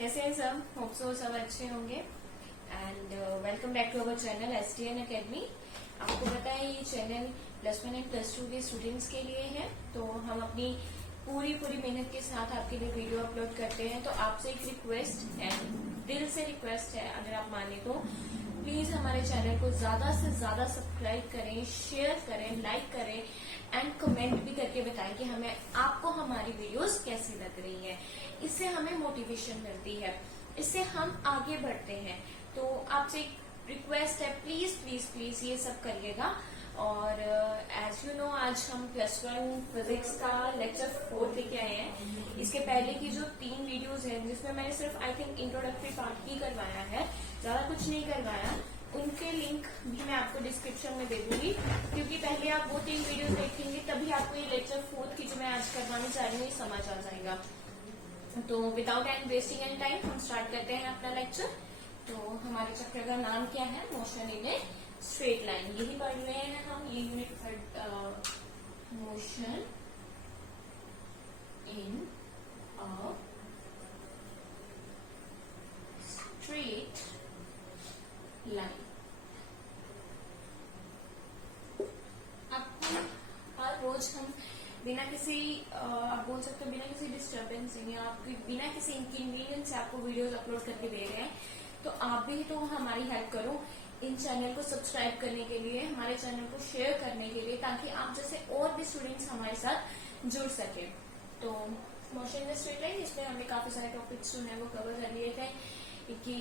कैसे हैं सब? होप सो सब अच्छे होंगे and welcome back to our channel STN academy. आपको पता है ये चैनल +1 एंड +2 के स्टूडेंट्स के लिए है, तो हम अपनी पूरी मेहनत के साथ आपके लिए वीडियो अपलोड करते हैं। तो आपसे एक रिक्वेस्ट है, दिल से रिक्वेस्ट है, अगर आप माने तो प्लीज हमारे चैनल को ज्यादा से ज्यादा सब्सक्राइब करें, शेयर करें, लाइक करें एंड कमेंट भी करके बताएं कि हमें आपको हमारी वीडियोस कैसी लग रही है। इससे हमें मोटिवेशन मिलती है, इससे हम आगे बढ़ते हैं। तो आपसे एक रिक्वेस्ट है, प्लीज प्लीज प्लीज ये सब करिएगा। और एज यू नो आज हम +1 फिजिक्स का लेक्चर 4 लेके आए हैं। इसके पहले की जो 3 वीडियोस हैं जिसमें मैंने सिर्फ आई थिंक इंट्रोडक्टरी पार्ट ही करवाया है, ज्यादा कुछ नहीं करवाया, उनके लिंक भी मैं आपको डिस्क्रिप्शन में दे दूंगी, क्योंकि पहले आप वो 3 वीडियोस देखेंगे तभी आपको ये लेक्चर 4 की जो मैं आज करवाने जा रही हूँ ये समझ आ जाएगा। तो without and wasting and time हम स्टार्ट करते हैं अपना लेक्चर। तो हमारे चैप्टर का नाम क्या है? Motion in a straight line. यही पढ़ रहे हैं हम, ये unit motion in a straight line. आपको हर रोज हम बिना किसी आप बोल सकते हो बिना किसी डिस्टर्बेंस या आपकी बिना किसी इनकन्वीनियंस से आपको वीडियोस अपलोड करके दे रहे हैं, तो आप भी तो हमारी हेल्प करो इन चैनल को सब्सक्राइब करने के लिए, हमारे चैनल को शेयर करने के लिए, ताकि आप जैसे और भी स्टूडेंट्स हमारे साथ जुड़ सके। तो मोशन इन स्ट्रेट लाइन, इसमें हमने काफी सारे टॉपिक्स जो है वो कवर कर लिए थे कि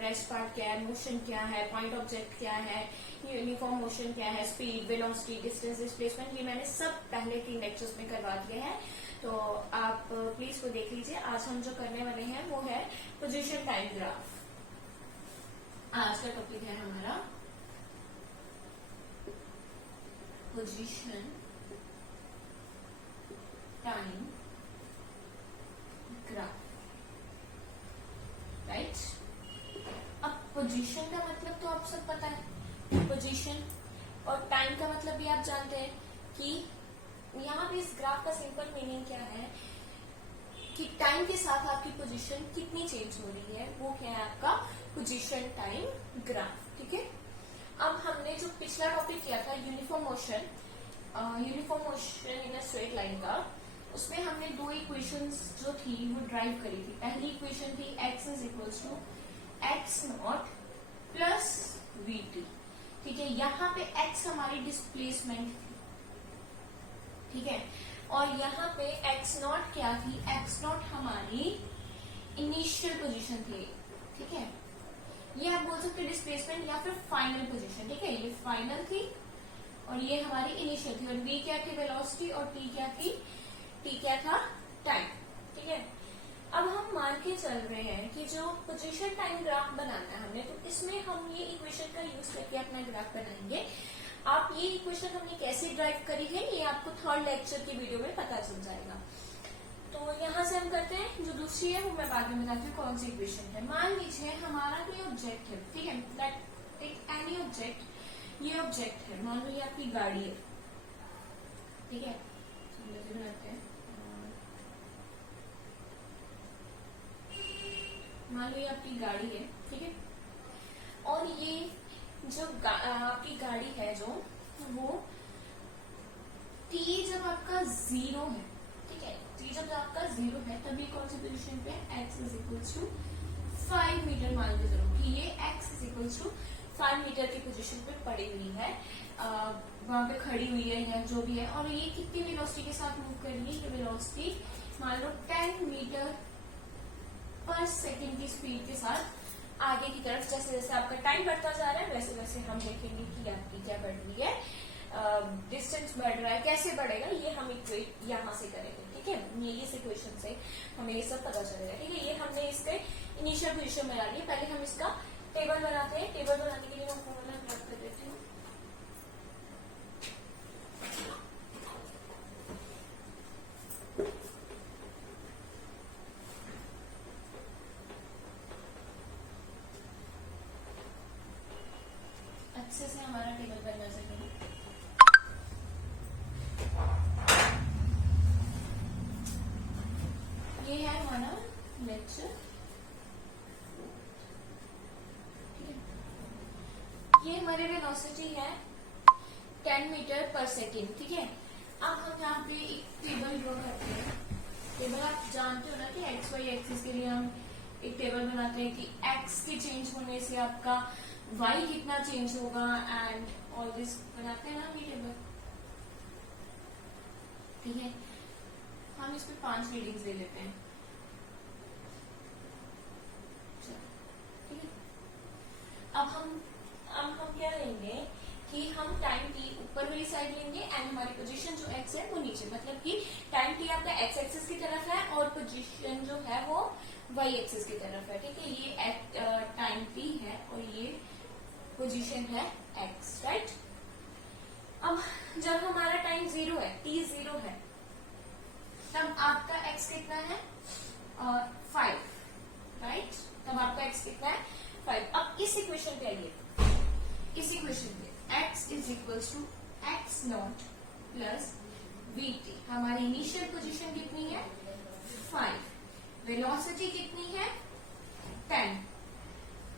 रेस्ट पार्ट क्या है, मोशन क्या है, पॉइंट ऑब्जेक्ट क्या है, यूनिफॉर्म मोशन क्या है, स्पीड, वेलोसिटी, डिस्टेंस, डिस्प्लेसमेंट, ये मैंने सब पहले 3 लेक्चर्स में करवा दिए हैं। तो आप प्लीज वो देख लीजिए। आज हम जो करने वाले हैं वो है पोजीशन टाइम ग्राफ। आज का टॉपिक है हमारा पोजीशन टाइम ग्राफ, राइट। अब पोजीशन का मतलब तो आप सब पता है, पोजीशन, और टाइम का मतलब भी आप जानते हैं कि यहाँ पे इस ग्राफ का सिंपल मीनिंग क्या है कि टाइम के साथ आपकी पोजीशन कितनी चेंज हो रही है, वो क्या है आपका पोजीशन टाइम ग्राफ। ठीक है। अब हमने जो पिछला टॉपिक किया था uniform motion in a straight line का, उसमें हमने 2 इक्वेशंस जो थी वो ड्राइव करी थी। पहली इक्वेशन थी x is equal to x0 plus vt। ठीक है, यहाँ पे x हमारी डिस्प्लेसमेंट थी, ठीक है, और यहाँ पे x0 क्या थी? x0 हमारी इनिशियल पोजीशन थी, ठीक है। ये आप बोल सकते डिस्प्लेसमेंट या फिर फाइनल पोजीशन, ठीक है। ये फाइनल थी और ये हमारी इनिशियल थी, और v क्या थी? वेलोसिटी, और t क्या थी? t क्या था? टाइम, ठीक है। अब हम मान के चल रहे हैं कि जो पोजीशन टाइम ग्राफ बनाना है हमने, तो इसमें हम ये इक्वेशन का यूज करके अपना ग्राफ बनाएंगे। आप ये इक्वेशन हमने कैसे ड्राइव करी है ये आपको 3rd लेक्चर की वीडियो में पता चल जाएगा। तो यहाँ से हम करते हैं, जो दूसरी है वो मैं बाद में बताती हूँ कौन सी इक्वेशन है। मान लीजिए हमारा कोई ऑब्जेक्ट है, ठीक है, दैट एनी ऑब्जेक्ट, ये ऑब्जेक्ट है, मान लो ये आपकी गाड़ी है, ठीक है। बनाते हैं, मान लो ये आपकी गाड़ी है, ठीक है, और ये जो आपकी गाड़ी है जो वो t जब आपका 0 है, ठीक है, t जब आपका 0 है तभी कौन सी पोजीशन पे x is equal to 5 metre मान के चलो कि ये x is equal to 5 metre की पोजीशन पे पड़ी हुई है, वहां पे खड़ी हुई है या जो भी है, और ये कितनी वेलोसिटी के साथ मूव कर रही है? ये वेलोसिटी मान लो 10 मीटर पर सेकेंड की स्पीड के साथ आगे की तरफ, जैसे जैसे आपका टाइम बढ़ता जा रहा है वैसे वैसे हम देखेंगे कि आपकी क्या बढ़ रही है, डिस्टेंस बढ़ रहा है, कैसे बढ़ेगा ये हम इक्वेट यहाँ से करेंगे, ठीक है। ये इस इक्वेशन से हमें ये सब पता चलेगा, ठीक है। ये हमने इसके इनिशियल पोजीशन बना ली है। पहले हम इसका टेबल बनाते हैं। टेबल बनाने के लिए मैं फॉर्मूला प्राप्त कर देती हूँ। अच्छे से हमारा टेबल बनना चाहिए। ये है हमारा लेक्चर ये हमारी वेलोसिटी है 10 मीटर पर सेकेंड, ठीक है। अब हम यहाँ पे एक टेबल ड्रॉ करते हैं। टेबल आप जानते हो ना कि एक्स वाई एक्सिस के लिए हम एक टेबल बनाते हैं कि एक्स के चेंज होने से आपका वाई कितना चेंज होगा एंड ऑल दिस बनाते हैं ना ये टेबल, ठीक है। हम इस पे 5 रीडिंग्स ले लेते हैं, ठीक है। अब हम क्या लेंगे कि हम टाइम टी ऊपर वाली साइड लेंगे एंड हमारी पोजीशन जो एक्स है वो नीचे, मतलब कि टाइम टी आपका एक्स एक्सिस की तरफ है और पोजीशन जो है वो वाई एक्सिस की तरफ है, ठीक है। ये टाइम टी है और ये पोजीशन है एक्स, राइट। अब जब हमारा टाइम 0 है, टी 0 है, तब आपका एक्स कितना है 5, राइट। तब आपका एक्स कितना है 5। अब इस इक्वेशन पे आइए, इस इक्वेशन पे x is equals to x not plus v t. हमारी इनिशियल पोजीशन कितनी है 5, वेलोसिटी कितनी है 10।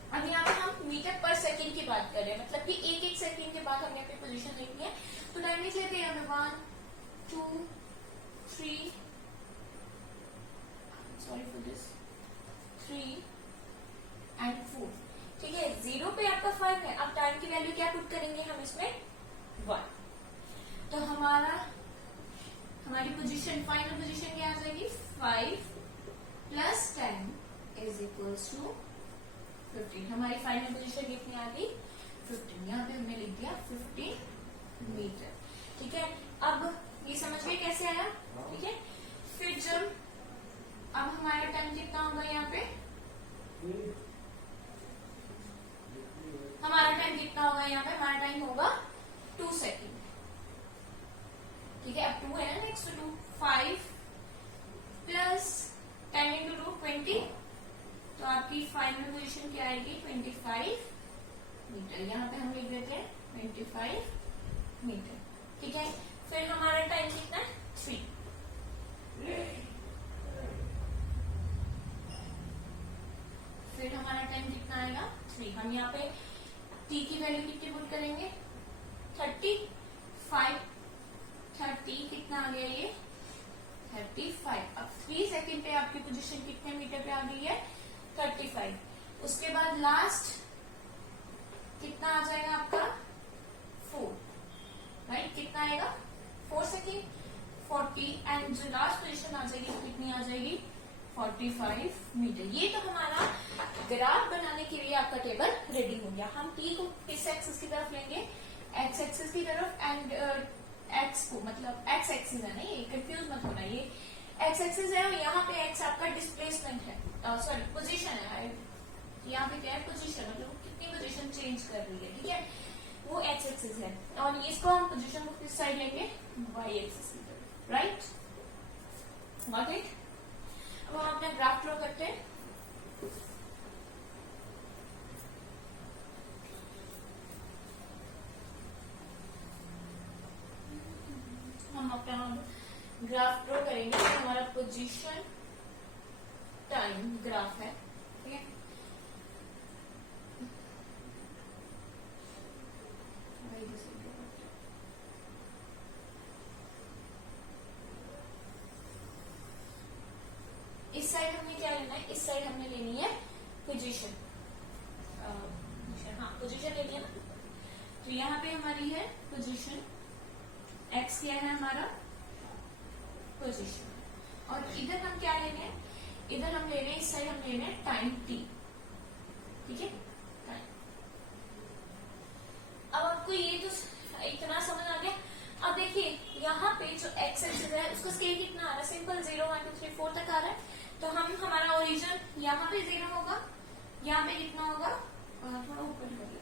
अब यहाँ पे हम मीटर पर सेकेंड की बात कर रहे हैं, मतलब कि एक सेकेंड के बाद हमने अपनी पोजीशन देखनी है। तो टाइम लिख लेते हैं हमें 1 2 3 सॉरी फॉर दिस 3 एंड 4, ठीक है। 0 पे आपका 5 है। अब टाइम की वैल्यू क्या पुट करेंगे हम इसमें 1, तो हमारी पोजीशन फाइनल पोजीशन क्या आ जाएगी 5 प्लस 10 इज इक्वल्स टू 15। हमारी फाइनल पोजीशन कितनी आ गई 15। यहाँ पे हमने लिख दिया 15 मीटर, ठीक है। अब ये समझ गए कैसे आया, ठीक है। फिर जब अब हमारा टाइम कितना होगा यहाँ पे, हमारा टाइम कितना होगा यहाँ पे, हमारा टाइम होगा 2 सेकेंड, ठीक है। अब 2 है ना नेक्स्ट, 2 5 प्लस 10 इंटू 2 20, तो आपकी फाइनल पोजीशन क्या आएगी 25 मीटर। यहाँ पे हम लिख देते हैं 25 मीटर, ठीक है। फिर हमारा टाइम कितना है 3, फिर हमारा टाइम कितना आएगा 3। हम यहाँ पे t की वैल्यू कितनी पुट करेंगे 35, 30 कितना आ गया ये 35। अब 3 सेकेंड पे आपकी पोजीशन कितने मीटर पे आ गई है 35। उसके बाद लास्ट कितना आ जाएगा आपका 4, राइट। कितना आएगा 4 सेकेंड 40 एंड जो लास्ट पोजीशन आ जाएगी वो कितनी आ जाएगी 45 मीटर। ये तो हमारा ग्राफ बनाने के लिए आपका टेबल रेडी हो गया। हम t को किस एक्सिस की तरफ लेंगे x एक्सिस की तरफ एंड x को, मतलब x एक्सिस है ना, ये कंफ्यूज मत होना, ये x एक्सिस है और यहाँ पे x आपका डिस्प्लेसमेंट है, सॉरी पोजीशन है। यहाँ पे क्या है पोजीशन, मतलब कितनी पोजीशन चेंज कर रही है, ठीक है, वो x एक्सिस है। और इसको हम पोजीशन को किस साइड लेंगे y एक्सिस की तरफ, राइट। Got it. अब हम अपना ग्राफ ड्रॉ करते हैं। हम अपना ग्राफ ड्रॉ करेंगे, तो हमारा पोजीशन टाइम ग्राफ है, ठीक है। इस साइड हमने क्या लेना है, इस साइड हमने लेनी है पोजीशन, हाँ पोजीशन ले लिया ना। तो यहाँ पे हमारी है पोजीशन, x क्या है हमारा पोजीशन, और इधर हम क्या ले रहे हैं, इधर हम ले रहे हैं, इस साइड हम ले रहे हैं टाइम t, ठीक है टाइम। अब आपको ये तो इतना समझ आ गया। अब देखिए यहाँ पे जो x एक्सिस है उसका स्केल कितना आ रहा है, सिंपल 0 1 2 3 4 तक आ रहा है। तो हम हमारा ओरिजिन यहाँ पे 0 होगा, यहाँ पे कितना होगा, थोड़ा ऊपर कर लेते हैं,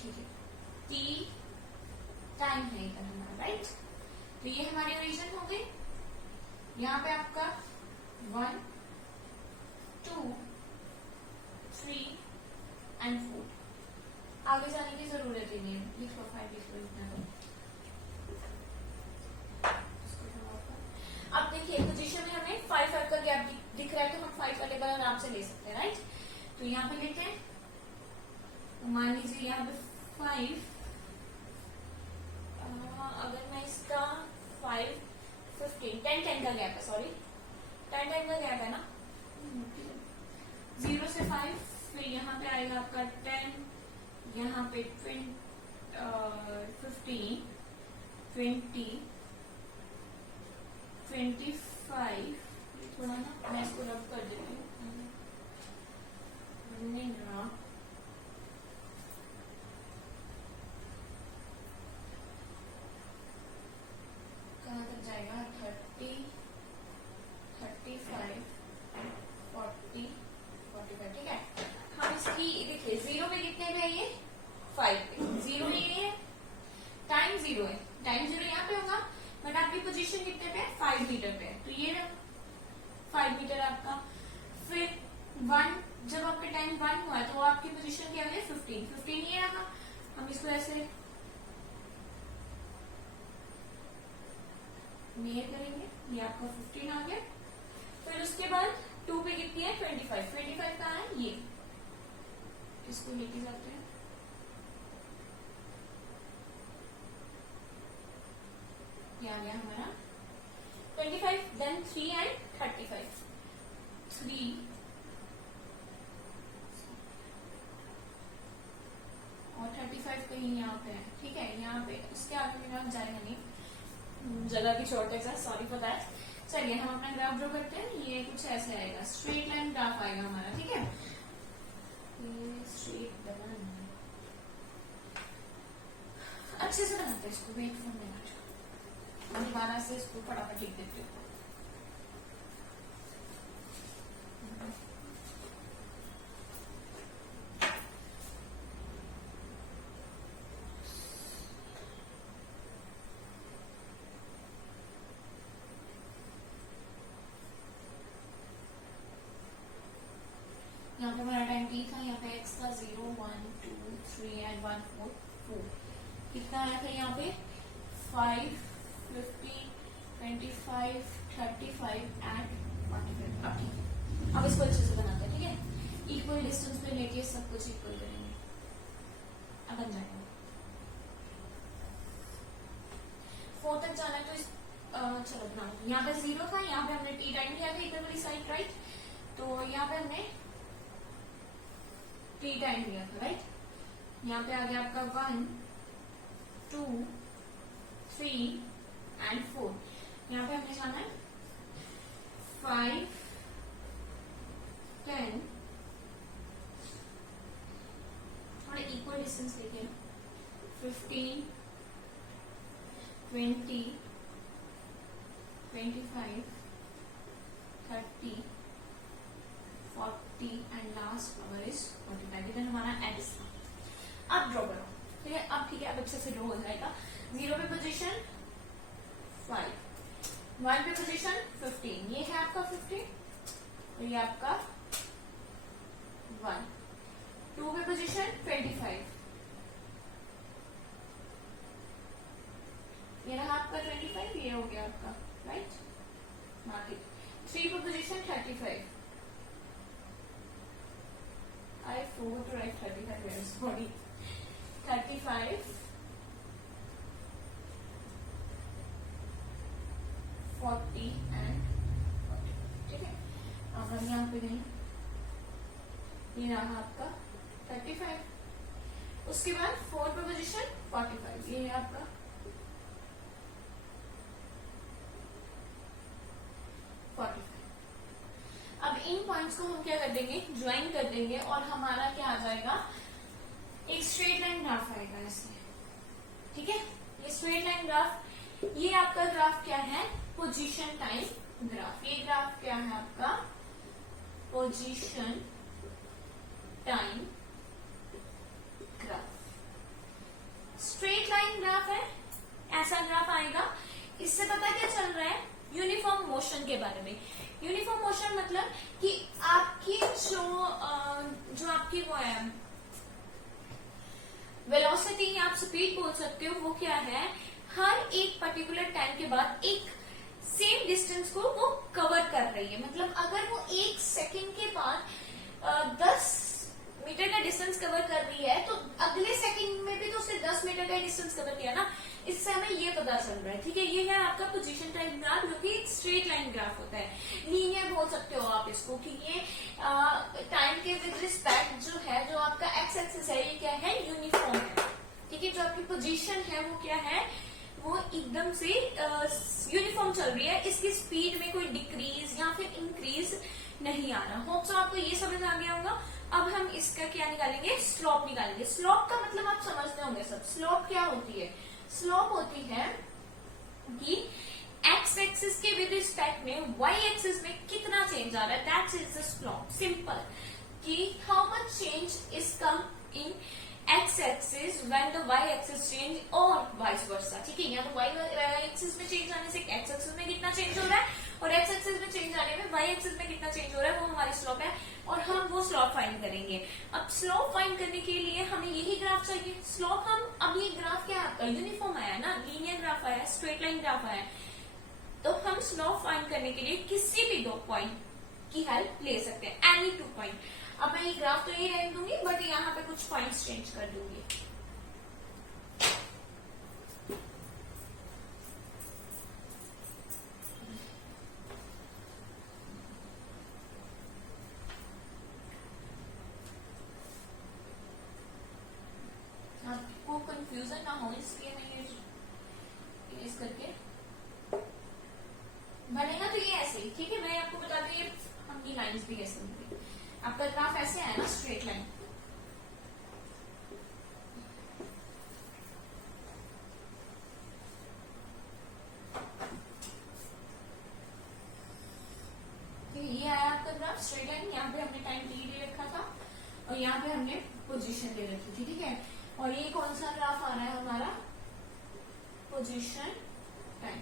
ठीक है। t टाइम है इधर हमारा, राइट। तो ये हमारे ओरिजिन हो गए। यहाँ पे आपका 1 2 3 एंड 4, आगे जाने की जरूरत ही नहीं है, लिख लो 5 लिख लो इतना। वेरिएबल आराम से ले सकते हैं, राइट। तो यहाँ पे लेते हैं, तो मान लीजिए यहाँ पे 5, अगर मैं इसका 5, 15, 10 का गैप है, सॉरी 10 का गैप है ना, 0 से 5, फिर यहाँ पे आएगा आपका 10, यहाँ पे 15, 20, 25, थोड़ा ना मैं इसको रब कर देती हूँ, कहाँ तक जाएगा, 30, 35, 40, 45, ठीक है। हम इसकी देखिए 0 पे कितने पे है, ये 5 पे, 0 में ये है, टाइम 0 है, टाइम 0 यहाँ पे होगा, बट आपकी पोजीशन कितने पे है, 5 मीटर पे है, तो ये 5 मीटर आपका। फिर 1, जब आपका टाइम 1 हुआ है तो आपकी पोजीशन क्या है, 15 ये रहा, हम इसको ऐसे मेयर करेंगे, ये आपका 15 आ गया। फिर उसके बाद 2 पे कितनी है, 25 कहाँ है, ये इसको लेके जाते हैं, ये आ गया हमारा 25, देन 3 एंड 35, 3 और 35 कहीं यहाँ पे है, ठीक है, यहाँ पे उसके आगे मेरा जाएगा नहीं, जगह की शॉर्टेज है, सॉरी फॉर दैट। चलिए हम अपना ग्राफ ड्रॉ करते हैं, ये कुछ ऐसे आएगा, स्ट्रेट लाइन ग्राफ आएगा हमारा, ठीक है, स्ट्रेट लाइन अच्छे से बनाते हैं इसको, वेट फॉर मिनट, हम दोबारा से इसको फटाफट लिख देते हैं। यहाँ पे हमारा टाइम t था, यहाँ पे x था 0, 1, 2, 3 एंड 1, 4, 4, कितना आया था यहाँ पे 5, 50, 25, 35 एंड 45। अब ठीक है, अब इसको अच्छे से बनाते हैं, ठीक है, इक्वल डिस्टेंस पे लेके सब कुछ इक्वल करेंगे, अब बन जाएगा। 4 तक जाना है तो चलो बनाओ, यहाँ पे 0 था, यहाँ पे हमने t टाइम लिया था इधर वाली साइड, राइट, तो यहाँ पे हमने t टाइम लिया था, राइट, यहाँ पे आ गया आपका 1, 2, 3 एंड 4, यहाँ पे हमने जाना है 5, 10, थोड़ा इक्वल डिस्टेंस लेके 15, 20, 25, 30, 40 एंड लास्ट नंबर इज 45, इधर हमारा x था। अब ड्रॉ करो, ठीक है, अब ठीक है, अब अच्छे से ड्रॉ हो जाएगा। 0 पे पोजीशन 5, 1 पे पोजीशन 15, ये है आपका 15, और ये आपका 1, 2 पे पोजीशन 25, ये रहा आपका 25, ये हो गया आपका, राइट, मार्क इट। 3 पे position 35, I forgot to write 35 here, sorry, 35, 40 and 40, ठीक है। अब हम यहाँ पे गए, ये रहा आपका 35, उसके बाद 4 पे पोजीशन 45, ये है आपका 45। अब इन पॉइंट्स को हम क्या कर देंगे, ज्वाइन कर देंगे, और हमारा क्या आ जाएगा, एक स्ट्रेट लाइन ग्राफ आएगा इसमें, ठीक है, ये स्ट्रेट लाइन ग्राफ, ये आपका ग्राफ क्या है, पोजीशन टाइम ग्राफ, ये ग्राफ क्या है आपका, position time graph, straight line graph है, ऐसा ग्राफ आएगा। इससे पता क्या चल रहा है, यूनिफॉर्म मोशन के बारे में। यूनिफॉर्म मोशन मतलब कि आपकी जो आपकी वो है वेलोसिटी या आप स्पीड बोल सकते हो, वो क्या है, हर एक पर्टिकुलर टाइम के बाद एक सेम डिस्टेंस को वो कवर कर रही है। मतलब अगर वो 1 सेकंड के बाद 10 मीटर का डिस्टेंस कवर कर रही है तो अगले सेकंड में भी तो उसने 10 मीटर का डिस्टेंस कवर किया ना। इससे हमें ये पता चल रहा है, ठीक है। ये है आपका पोजीशन टाइप ग्राफ, जो कि एक स्ट्रेट लाइन ग्राफ होता है। लीनियर बोल सकते हो आप इसको, कि ये टाइम के विद रिस्पेक्ट जो है, जो आपका एक्स एक्सिस है, ये क्या है, यूनिफॉर्म है, ठीक है। जो आपकी पोजीशन है वो क्या है, वो एकदम से यूनिफॉर्म चल रही है। इसकी स्पीड में कोई डिक्रीज या फिर इंक्रीज नहीं आ रहा। होप सो आपको ये समझ आ गया होगा। अब हम इसका क्या निकालेंगे, स्लोप निकालेंगे। स्लोप का मतलब आप समझते होंगे सब। स्लोप क्या होती है, स्लोप होती है कि एक्स एक्सिस के विद रिस्पेक्ट में वाई एक्सिस में कितना चेंज आ रहा है, that is the slope. Simple, कि how much change is come in X axis when the Y axis change और वाइस वर्सा, ठीक है। या तो वाई एक्सिस में चेंज आने से एक्स एक्सिस में कितना चेंज हो रहा है, और एक्स एक्सिस में चेंज आने में वाई एक्सिस में कितना चेंज हो रहा है, वो हमारी स्लोप है। और हम वो स्लोप फाइंड करेंगे। अब स्लोप फाइंड करने के लिए हमें यही ग्राफ चाहिए। स्लोप हम, अब ये ग्राफ क्या आपका यूनिफॉर्म आया ना, लीनियर ग्राफ आया, स्ट्रेट लाइन ग्राफ आया, तो हम स्लोप फाइंड करने के लिए किसी भी 2 पॉइंट की हेल्प ले सकते हैं, एनी 2 पॉइंट। अब मैं ये ग्राफ तो यही रहने दूंगी, बट यहाँ पे कुछ पॉइंट्स चेंज कर दूंगी। आपको कंफ्यूजन ना हो इसलिए मैं इरेज करके बनेगा। तो ये ऐसे ही, ठीक है। मैं आपको बता दूं, ये हम ये लाइंस भी ऐसे होंगी। आपका ग्राफ ऐसे है ना, स्ट्रेट लाइन। ये आया आपका ग्राफ स्ट्रेट लाइन। यहाँ पे हमने टाइम टी दे रखा था और यहाँ पे हमने पोजीशन दे रखी थी, ठीक है। और ये कौन सा ग्राफ आ रहा है हमारा, पोजीशन टाइम,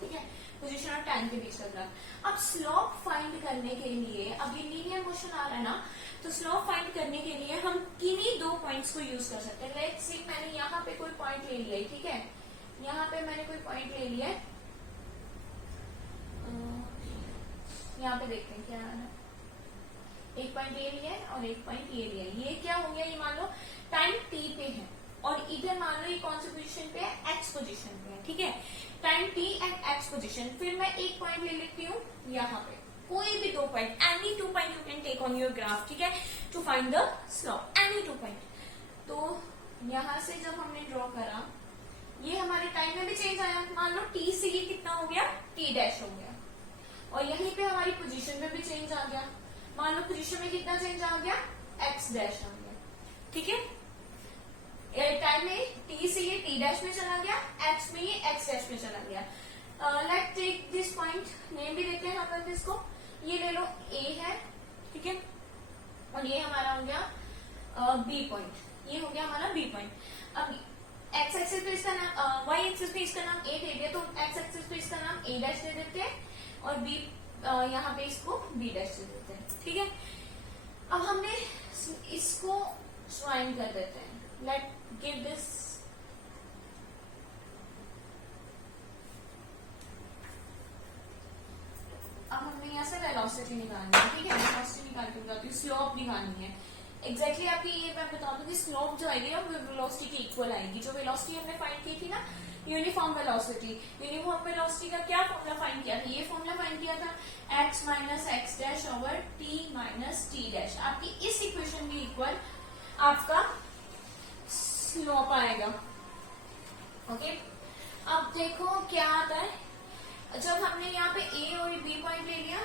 ठीक है। पोजीशन और टाइम के बीच का ग्राफ। अब स्लोप फाइंड करने के लिए, अब ये लीनियर मोशन आ रहा है ना, तो स्लोप फाइंड करने के लिए हम किन्हीं 2 पॉइंट्स को यूज कर सकते हैं। लेट्स सी, मैंने यहाँ पे कोई पॉइंट ले लिया है, ठीक है। यहाँ पे मैंने कोई पॉइंट ले लिया है, यहाँ पे देखते हैं क्या है। एक पॉइंट ये लिया है और एक पॉइंट ये लिया है। ये क्या हो गया, ये मान लो टाइम टी पे है, और इधर मान लो ये कौन सी पोजीशन पे है, एक्स पोजीशन पे है, ठीक है। Time T and x position. फिर मैं एक पॉइंट ले लेती हूँ यहाँ पे, कोई भी 2 point, any 2 point you can take on your graph, ठीक है, to find the slope, any 2 point. तो यहाँ से जब हमने ड्रॉ करा, ये हमारे टाइम में भी चेंज आया। मान लो टी से ये कितना हो गया, टी डैश हो गया, और यहीं पे हमारी पोजीशन में भी चेंज आ गया। मान लो पोजीशन में कितना चेंज आ गया, एक्स डैश आ गया, ठीक है। टाइम में टी से ये टी डैश में चला गया, एक्स में ये एक्स डैश में चला गया। Let's take this point, name भी देते हैं अपन इसको। ये ले लो ए है, ठीक है, और ये हमारा हो गया बी पॉइंट। ये हो गया हमारा बी पॉइंट। अब एक्स एक्सिस पे इसका नाम, वाई एक्सिस पे इसका नाम ए दे दिया, तो एक्स एक्सिस पे इसका नाम ए डैश दे देते हैं, और बी यहाँ पे इसको बी डैश दे देते हैं, ठीक है। अब हमने इसको ज्वाइन कर देते हैं। लेट गिव दिस, अब हमें यहाँ से वेलोसिटी निकालनी है, ठीक है। वेलोसिटी निकाल के बताती हूँ, स्लोप निकालनी है। एग्जैक्टली आपकी ये मैं बता दूं कि स्लोप जो आएगी वो वेलोसिटी की इक्वल आएगी। जो वेलोसिटी हमने फाइंड की थी ना, यूनिफॉर्म वेलोसिटी, यूनिफॉर्म वेलोसिटी का क्या फॉर्मूला फाइंड किया था, ये फॉर्मूला फाइंड किया था, x minus x dash over t minus t dash. आपकी इस इक्वेशन के इक्वल आपका स्लोप आएगा, ओके। अब देखो क्या आता है, जब हमने यहाँ पे ए और बी पॉइंट ले लिया,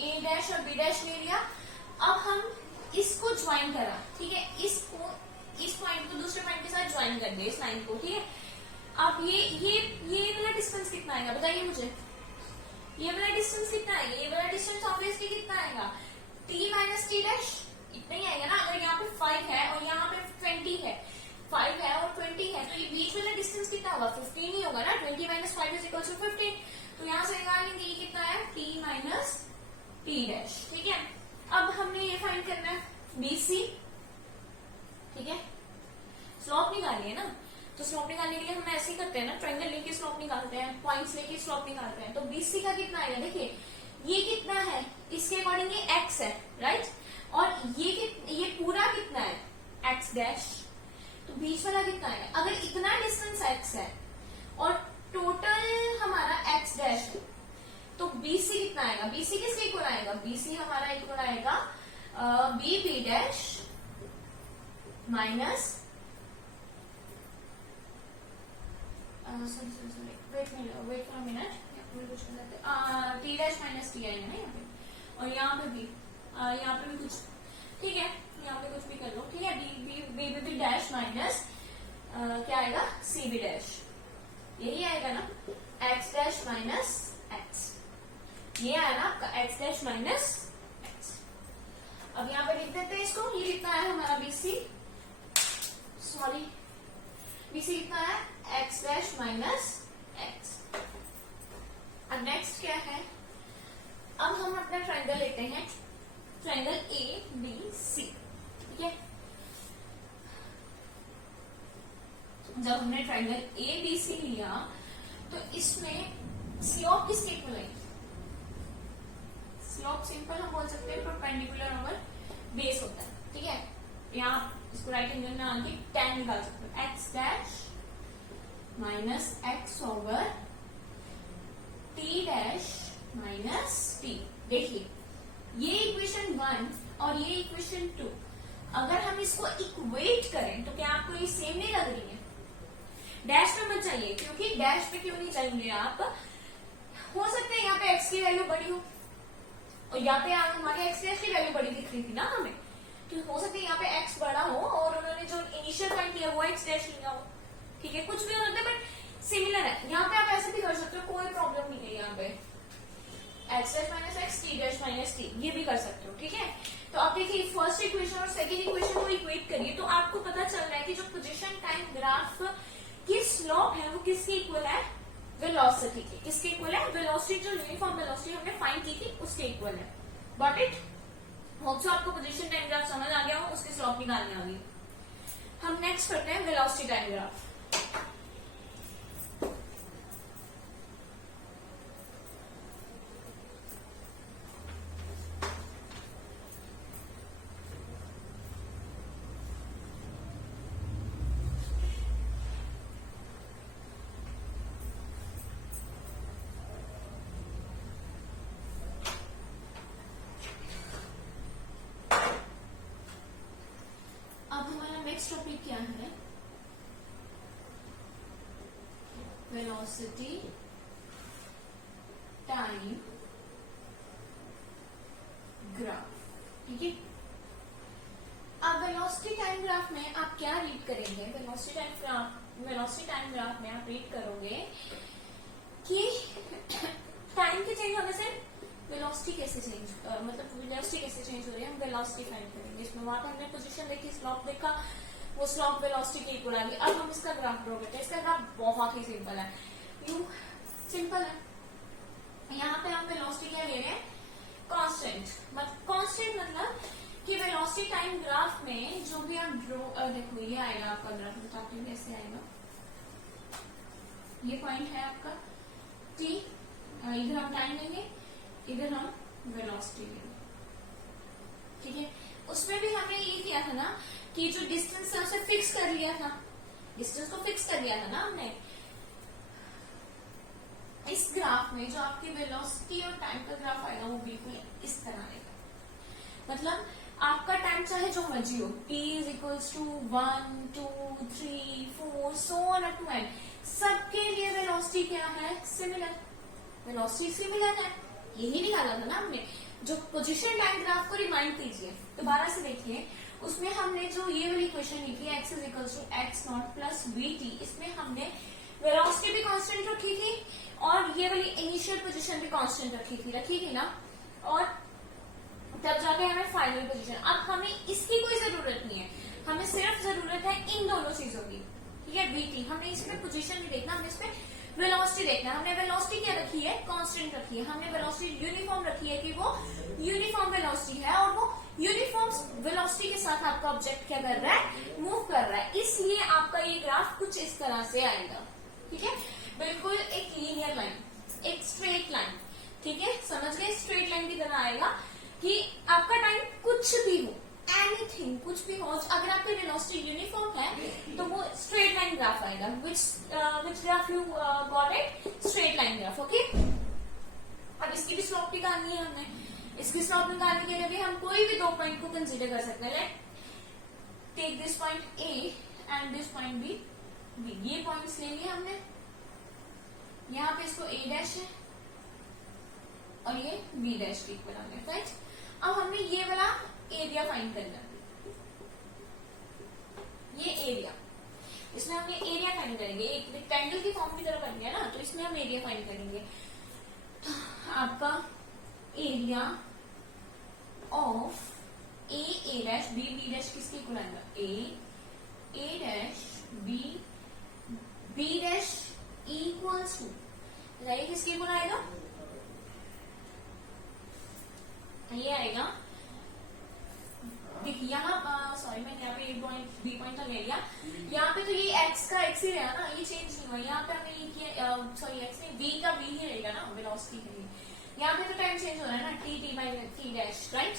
ए डैश और बी डैश ले लिया, अब हम इसको ज्वाइन करा, ठीक है। इसको, इस पॉइंट को दूसरे पॉइंट के साथ ज्वाइन कर दिया, इस लाइन को, ठीक है। अब ये वाला डिस्टेंस कितना आएगा बताइए मुझे, ये वाला डिस्टेंस कितना आएगा, ये वाला डिस्टेंस ऑब्वियसली कितना आएगा, t माइनस टी डैश, इतना ही आएगा ना। अगर यहाँ पे 5 है और यहाँ पे 20 है, 5 है और 20 है, तो ये बीच वाला डिस्टेंस कितना होगा, 15 ही होगा ना। 20 माइनस 5 इज इक्वल टू 15, तो यहाँ से निकालेंगे ये कितना है, t माइनस टी डैश, ठीक है। अब हमने ये फाइंड करना है BC, ठीक है। स्लोप निकालिए ना, तो स्लोप निकालने के लिए हम ऐसे ही करते हैं ना, ट्रायंगल लेके स्लोप निकालते हैं, पॉइंट्स लेके स्लोप निकालते हैं। तो बीसी का कितना आएगा, देखिए ये कितना है, इसके अकॉर्डिंग ये एक्स है, राइट, और ये पूरा कितना है, एक्स डैश, तो बीच वाला कितना है, अगर इतना डिस्टेंस एक्स है और टोटल हमारा एक्स डैश है, तो बीसी कितना आएगा, बीसी किसके इक्वल आएगा, बीसी हमारा इक्वल आएगा b dash minus, sorry wait for a minute, t dash minus t आएगा ना यहाँ पे, और यहाँ पे भी कुछ, ठीक है, यहाँ पे कुछ भी कर लो, ठीक है, बी डैश माइनस क्या आएगा, सी बी डैश, यही आएगा ना, एक्स डैश माइनस एक्स, ये आएगा आपका एक्स डैश माइनस एक्स। अब यहाँ पे लिख देते हैं इसको, ये कितना है हमारा बीसी, सॉरी बीसी कितना है, एक्स डैश माइनस एक्स। अब नेक्स्ट क्या है, अब हम अपना ट्रायंगल लेते हैं, ट्रायंगल ए बी सी, ठीक है। जब हमने ट्रायंगल ए बी सी लिया तो इसमें स्लोप किसके इक्वल है, स्लोप सिंपल हम बोल सकते हैं परपेंडिकुलर ओवर बेस होता है, ठीक है। यहाँ इसको राइट एंगल में आके tan निकाल सकते हो, x dash minus x over T dash minus T. देखिए ये इक्वेशन 1 और ये इक्वेशन 2, अगर हम इसको इक्वेट करें तो क्या आपको ये सेम नहीं लग रही है, डैश पे मत जाइए, क्योंकि डैश पे क्यों नहीं जाएंगे आप, हो सकता है यहाँ पे एक्स की वैल्यू बड़ी हो और यहाँ पे हमारे एक्स डैश की वैल्यू बड़ी दिख रही थी ना हमें, तो हो सकता है यहाँ पे एक्स बड़ा हो और उन्होंने जो इनिशियल पॉइंट लिया वो एक्स डैश लिया हो, ठीक है, कुछ भी हो सकता है बट सिमिलर है। यहाँ पे आप ऐसे भी कर सकते हो, कोई प्रॉब्लम नहीं है, यहाँ पे x dash minus x, T dash minus t, ये भी कर सकते हो, ठीक है। तो आप देखिए फर्स्ट इक्वेशन और सेकेंड इक्वेशन को इक्वेट करिए तो आपको पता चल रहा है कि जो पोजीशन टाइम ग्राफ की स्लोप है वो किसके इक्वल है, वेलोसिटी की, किसके इक्वल है, वेलोसिटी, जो यूनिफॉर्म वेलोसिटी हमने फाइंड की थी उसके इक्वल है। गॉट इट, होप सो आपको पोजीशन टाइम ग्राफ समझ आ गया हो, उसकी स्लोप निकालने आ गई। हम नेक्स्ट करते हैं velocity time graph. Next topic क्या है, वेलोसिटी टाइम ग्राफ, ठीक है। अब वेलोसिटी टाइम ग्राफ में आप क्या रीड करेंगे, वेलोसिटी टाइम ग्राफ में आप रीड करोगे कि टाइम के चेंज होने से वेलोसिटी कैसे चेंज, मतलब वेलोसिटी कैसे चेंज हो रही है, हम वेलोसिटी फाइंड करेंगे। इसमें वहां पे हमने पोजीशन देखी, स्लोप देखा, वो स्लोप वेलोसिटी के इक्वल आ गई। अब हम इसका ग्राफ ड्रॉ करते हैं। इसका ग्राफ बहुत ही सिंपल है, सिंपल है। यहाँ पे हम वेलोसिटी क्या ले रहे हैं, कांस्टेंट। कांस्टेंट मतलब कि वेलोसिटी टाइम ग्राफ में जो भी आप ड्रॉ, देखो ये आएगा आपका ग्राफ, बताती हूँ कैसे आएगा। ये पॉइंट है आपका टी, इधर हम टाइम लेंगे, इधर हम वेलोसिटी लेंगे, ठीक है। उसमें भी हमने ये किया था ना कि जो डिस्टेंस है उसे फिक्स कर लिया था, डिस्टेंस को फिक्स कर लिया था ना हमने। इस ग्राफ में जो आपकी वेलोसिटी और टाइम का ग्राफ आएगा वो बिल्कुल इस तरह आएगा। मतलब आपका टाइम चाहे जो मर्जी हो, t is equals to 1 2 3 4 so on up to n, सबके लिए वेलोसिटी क्या है, सिमिलर, वेलोसिटी सिमिलर है। यही निकाला था ना हमने। जो पोजीशन टाइम ग्राफ को रिमाइंड कीजिए, दोबारा से देखिए, उसमें हमने जो ये वाली इक्वेशन लिखी है x is equals to x not plus v t, इसमें हमने वेलोसिटी भी कांस्टेंट रखी थी और ये वाली इनिशियल पोजीशन भी कांस्टेंट रखी थी ना, और तब जाके हमें फाइनल पोजीशन। अब हमें इसकी कोई जरूरत नहीं है, हमें सिर्फ जरूरत है इन दोनों चीजों की, ठीक है, वीटी। हमने इसमें पोजीशन नहीं देखना, हमने इसमें वेलोसिटी देखना। हमने वेलोसिटी क्या रखी है, कांस्टेंट रखी है। हमने वेलोसिटी यूनिफॉर्म रखी है कि वो यूनिफॉर्म वेलोसिटी है और वो यूनिफॉर्म वेलोसिटी के साथ आपका ऑब्जेक्ट क्या कर रहा है, मूव कर रहा है, इसलिए आपका ये ग्राफ कुछ इस तरह से आएगा। ठीक है, बिल्कुल एक लीनियर लाइन, एक स्ट्रेट लाइन। ठीक है, समझ गए, स्ट्रेट लाइन की तरह आएगा कि आपका टाइम कुछ भी हो, एनीथिंग, कुछ भी हो, अगर आपकी वेलोसिटी यूनिफॉर्म है तो वो स्ट्रेट लाइन ग्राफ आएगा। Which graph you got it, straight line graph. Okay, अब इसकी भी स्लोप निकालनी है हमने। इसकी स्लोप निकालने के लिए भी हम कोई भी दो पॉइंट को कंसीडर कर सकते हैं। Let take this point A and this point B. ये पॉइंट्स ले लिए हमने, यहाँ पे इसको ए डैश है और ये बी डैश के इक्वल आ गया। राइट, अब हमने ये वाला एरिया फाइंड करना है, ये एरिया, इसमें हम ये एरिया फाइंड करेंगे। एक रेक्टेंगल की फॉर्म की तरह बन गया ना, तो इसमें हम एरिया फाइंड करेंगे। तो आपका area of A dash B, B dash किसके इक्वल आएगा, A dash B dash equals to, right, किसके इक्वल आएगा, ये आएगा। देखिए यहाँ सॉरी मैंने यहाँ पे ए पॉइंट बी पॉइंट ले लिया, यहाँ पे तो ये एक्स का एक्स ही रहेगा ना, ये चेंज नहीं हुआ। यहाँ पे हमने ये किया, सॉरी एक्स नहीं, बी का बी ही रहेगा ना, वेलोसिटी के लिए। यहाँ पे तो टाइम चेंज हो रहा है ना, T minus t dash, right.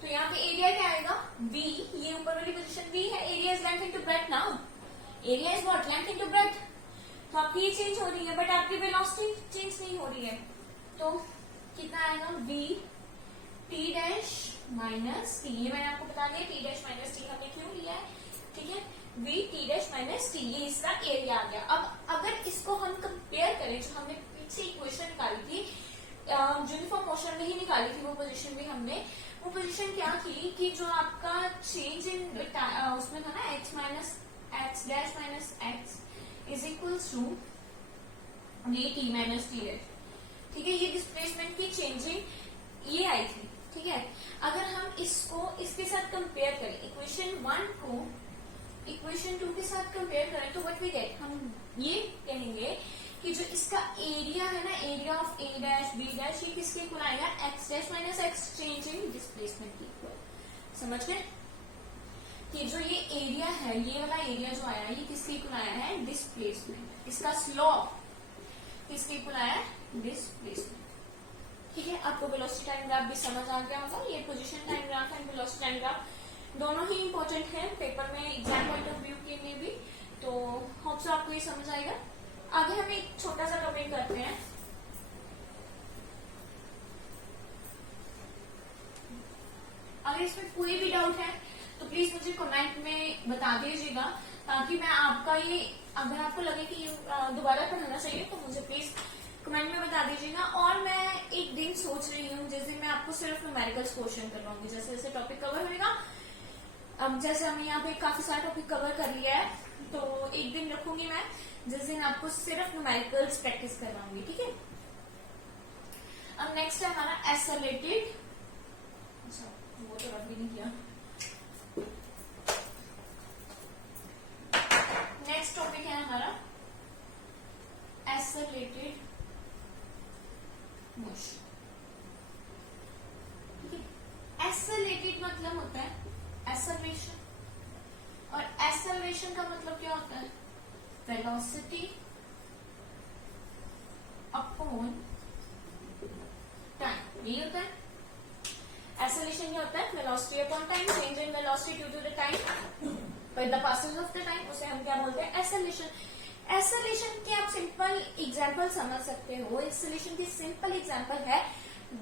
तो यहाँ पे एरिया क्या आएगा, बी, ये ऊपर वाली पोजीशन बी है, area is length into breadth now, area is what, length into breadth. तो आपकी ये चेंज हो रही है बट आपकी वेलोसिटी चेंज नहीं हो रही है, तो कितना आएगा, b t dash minus t, ये मैंने आपको बता दिया, टी डैश माइनस टी हमने क्यों लिया है। ठीक है, we T dash minus t, ये इसका एरिया आ गया। अब अगर इसको हम कंपेयर करें, जो हमने पीछे इक्वेशन निकाली थी, यूनिफॉर्म मोशन में ही निकाली थी वो पोजीशन भी हमने, वो पोजीशन क्या थी कि जो आपका चेंज इन उसमें था ना, x minus x dash minus x is equal to v t minus t dash. ठीक है, ये डिस्प्लेसमेंट की चेंजिंग ये आई थी। ठीक है, अगर हम इसको इसके साथ कंपेयर करें, इक्वेशन 1 को इक्वेशन 2 के साथ कंपेयर करें, तो व्हाट वी गेट, हम ये कहेंगे कि जो इसका एरिया है ना, area of A dash B dash, ये किसके इक्वल आएगा, x dash minus x change in displacement की इक्वल। समझ गए कि जो ये एरिया है, ये वाला एरिया जो आया, ये किसके इक्वल आया है, डिस्प्लेसमेंट। इसका स्लोप किसके इक्वल आया है, डिस्प्लेसमेंट। ठीक है, आपको वेलोसिटी टाइम ग्राफ भी समझ आ गया होगा। ये position time graph and velocity time graph दोनों ही इंपॉर्टेंट है पेपर में, एग्जाम पॉइंट ऑफ व्यू के लिए भी। तो होप सो आपको ये समझ आएगा। आगे हम एक छोटा सा टॉपिक करते हैं। अगर इसमें कोई भी डाउट है तो प्लीज मुझे कमेंट में बता दीजिएगा, ताकि मैं आपका ये, अगर आपको लगे कि ये दोबारा पढ़ाना चाहिए तो मुझे प्लीज कमेंट में बता दीजिएगा। और मैं एक दिन सोच रही हूँ जिस दिन मैं आपको सिर्फ न्यूमेरिकल्स क्वेश्चन करवाऊंगी, जैसे जैसे टॉपिक कवर होगा। अब जैसे हमने यहाँ पे काफी सारा टॉपिक कवर कर लिया है, तो एक दिन रखूंगी मैं जिस दिन आपको सिर्फ न्यूमेरिकल्स प्रैक्टिस करवाऊंगी। ठीक है, अब नेक्स्ट है हमारा एसोलेटेड, अच्छा वो तो रख भी नहीं किया। नेक्स्ट टॉपिक है हमारा एसोलेटेड मोशन। ठीक है, एसोलेटेड मतलब होता है एक्सेलरेशन, और एक्सेलरेशन का मतलब क्या होता है, वेलोसिटी अपॉन टाइम, ये होता है एक्सेलरेशन। क्या होता है, velocity upon time, change in velocity due to the time with the passage of the time, उसे हम क्या बोलते हैं, एक्सेलरेशन। एक्सेलरेशन के आप सिंपल एग्जांपल समझ सकते हो। एक्सेलरेशन की सिंपल एग्जांपल है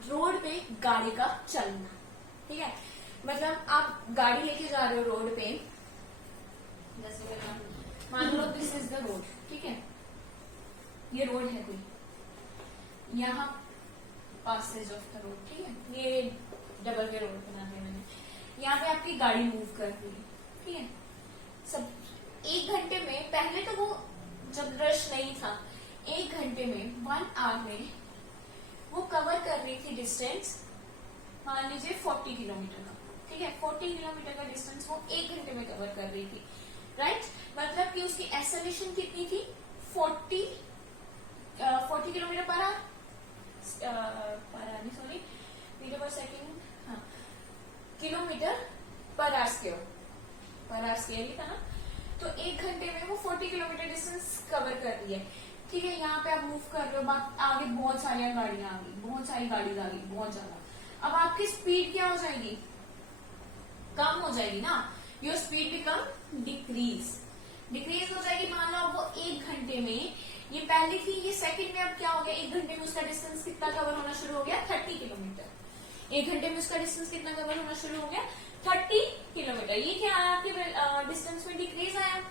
रोड पे गाड़ी का चलना। ठीक है, मतलब आप गाड़ी लेके जा रहे हो रोड पे, जैसे मान लो दिस इज द रोड। ठीक है, ये रोड है कोई, यहाँ पासेज ऑफ द रोड। ठीक है, ये डबल वे रोड बना दिया मैंने, यहाँ पे आपकी गाड़ी मूव कर रही है। ठीक है, सब 1 घंटे में, पहले तो वो जब रश नहीं था, 1 घंटे में 1 आवर में वो कवर कर रही थी डिस्टेंस, मान लीजिए 40 किलोमीटर का। ठीक है, 40 किलोमीटर का डिस्टेंस वो 1 घंटे में कवर कर रही थी। राइट, मतलब कि उसकी एक्सेलरेशन कितनी थी, 40 kilometre per hour, sorry metre per second, हाँ, किलोमीटर पर आवर स्क्वायर ही था ना, तो 1 घंटे में वो 40 किलोमीटर डिस्टेंस कवर कर रही है। ठीक है, यहाँ पे आप मूव कर रहे हो, आगे बहुत सारी गाड़ियां आ गई, बहुत सारी गाड़ी आ गई, बहुत ज्यादा। अब आपकी स्पीड क्या हो जाएगी, कम हो जाएगी ना, योर स्पीड बिकम डिक्रीज हो जाएगी। मान लो अब वो 1 घंटे में, ये पहले थी, ये सेकंड में अब क्या हो गया, 1 घंटे में उसका डिस्टेंस कितना कवर होना शुरू हो गया, 30 किलोमीटर। 1 घंटे में उसका डिस्टेंस कितना कवर होना शुरू हो गया, 30 किलोमीटर। ये क्या आया आपके डिस्टेंस में, डिक्रीज आया।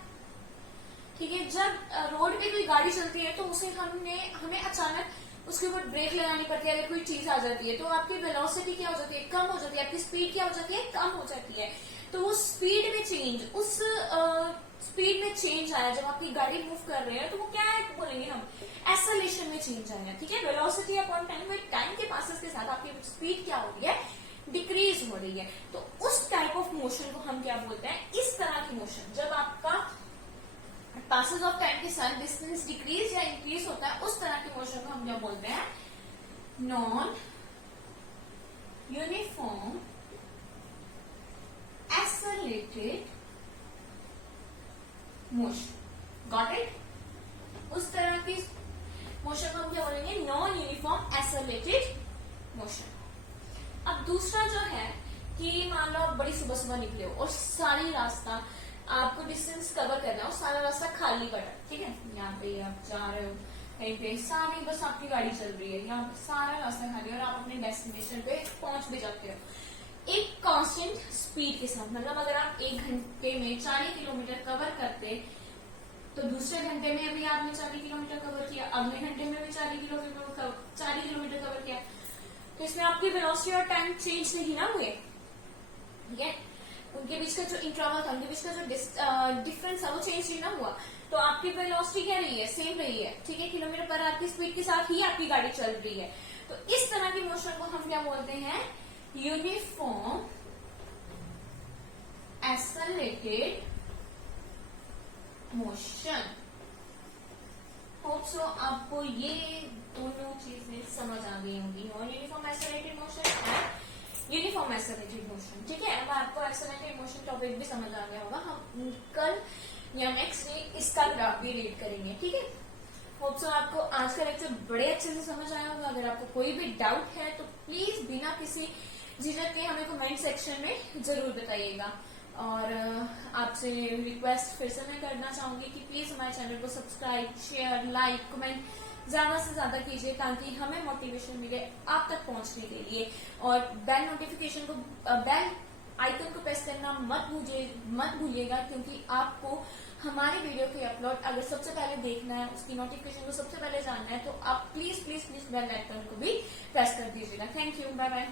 ठीक है, जब रोड पे कोई गाड़ी चलती है तो उसे हमें अचानक उसके ऊपर ब्रेक लगानी पड़ती है, अगर कोई चीज आ जाती है तो आपकी वेलोसिटी क्या हो जाती है, कम हो जाती है, आपकी स्पीड क्या हो जाती है, कम हो जाती है। तो वो स्पीड में चेंज, उस स्पीड में चेंज आया जब आपकी गाड़ी मूव कर रहे हैं, तो वो क्या है बोलेंगे हम, एक्सेलरेशन में चेंज आया। ठीक है, वेलोसिटी अपॉन टाइम में टाइम के पासेस के साथ आपकी स्पीड क्या हो रही है, डिक्रीज हो रही है। तो उस टाइप ऑफ मोशन को हम क्या बोलते हैं, इस तरह की मोशन, जब आपका पासेस ऑफ टाइम के साथ डिस्टेंस डिक्रीज या इंक्रीज होता है, उस तरह के मोशन को हम क्या बोलते हैं, non uniform accelerated motion. Got it? उस तरह की मोशन को हम क्या बोलेंगे, नॉन यूनिफॉर्म एक्सेलरेटेड मोशन। अब दूसरा जो है कि मान लो आप बड़ी सुबह निकले हो और सारी रास्ता आपको डिस्टेंस कवर करना है और सारा रास्ता खाली पड़ा, ठीक है, यहाँ पे आप जा रहे हो कहीं पे, सारी बस आपकी गाड़ी चल रही है, यहाँ पे सारा रास्ता खाली और आप अपने डेस्टिनेशन पे पहुंच भी जाते हो एक कांस्टेंट स्पीड के साथ। मतलब अगर आप 1 घंटे में 40 किलोमीटर कवर करते, तो दूसरे घंटे में भी आपने 40 किलोमीटर कवर किया, अगले घंटे में भी 40 किलोमीटर कवर किया, तो इसमें आपकी वेलोसिटी और टाइम चेंज नहीं ना हुए। ठीक है, उनके बीच का जो इंटरवल था, उनके बीच का जो डिफरेंस था वो चेंज नहीं ना हुआ, तो आपकी वेलोसिटी क्या रही है, सेम रही है। ठीक है, किलोमीटर पर आवर की स्पीड के साथ ही आपकी गाड़ी चल रही है। तो इस तरह की मोशन को हम क्या बोलते हैं, uniform accelerated motion. Hope so आपको ये दोनों चीजें समझ आ गई होंगी, और यूनिफॉर्म एक्सेलरेटेड मोशन है यूनिफॉर्म एक्सेलरेटेड मोशन। ठीक है, अब आपको एक्सेलरेटेड मोशन टॉपिक भी समझ आ गया होगा, हम कल या नेक्स्ट डे इसका ग्राफ भी रीड करेंगे। ठीक है, होप सो आपको आज का लेक्चर बड़े अच्छे से समझ आया होगा। अगर आपको कोई भी डाउट है तो प्लीज बिना किसी झिझक के हमें कमेंट सेक्शन में जरूर बताइएगा। और आपसे रिक्वेस्ट फिर से मैं करना चाहूंगी कि प्लीज हमारे चैनल को सब्सक्राइब, शेयर, लाइक, कमेंट ज्यादा से ज्यादा कीजिए, ताकि हमें मोटिवेशन मिले आप तक पहुंचने के लिए। और बेल नोटिफिकेशन को, बेल आइकन को प्रेस करना मत भूलिएगा, क्योंकि आपको हमारे वीडियो के अपलोड अगर सबसे पहले देखना है, उसकी नोटिफिकेशन को सबसे पहले जानना है, तो आप प्लीज बेल आइकन को भी प्रेस कर दीजिएगा। Thank you, bye bye.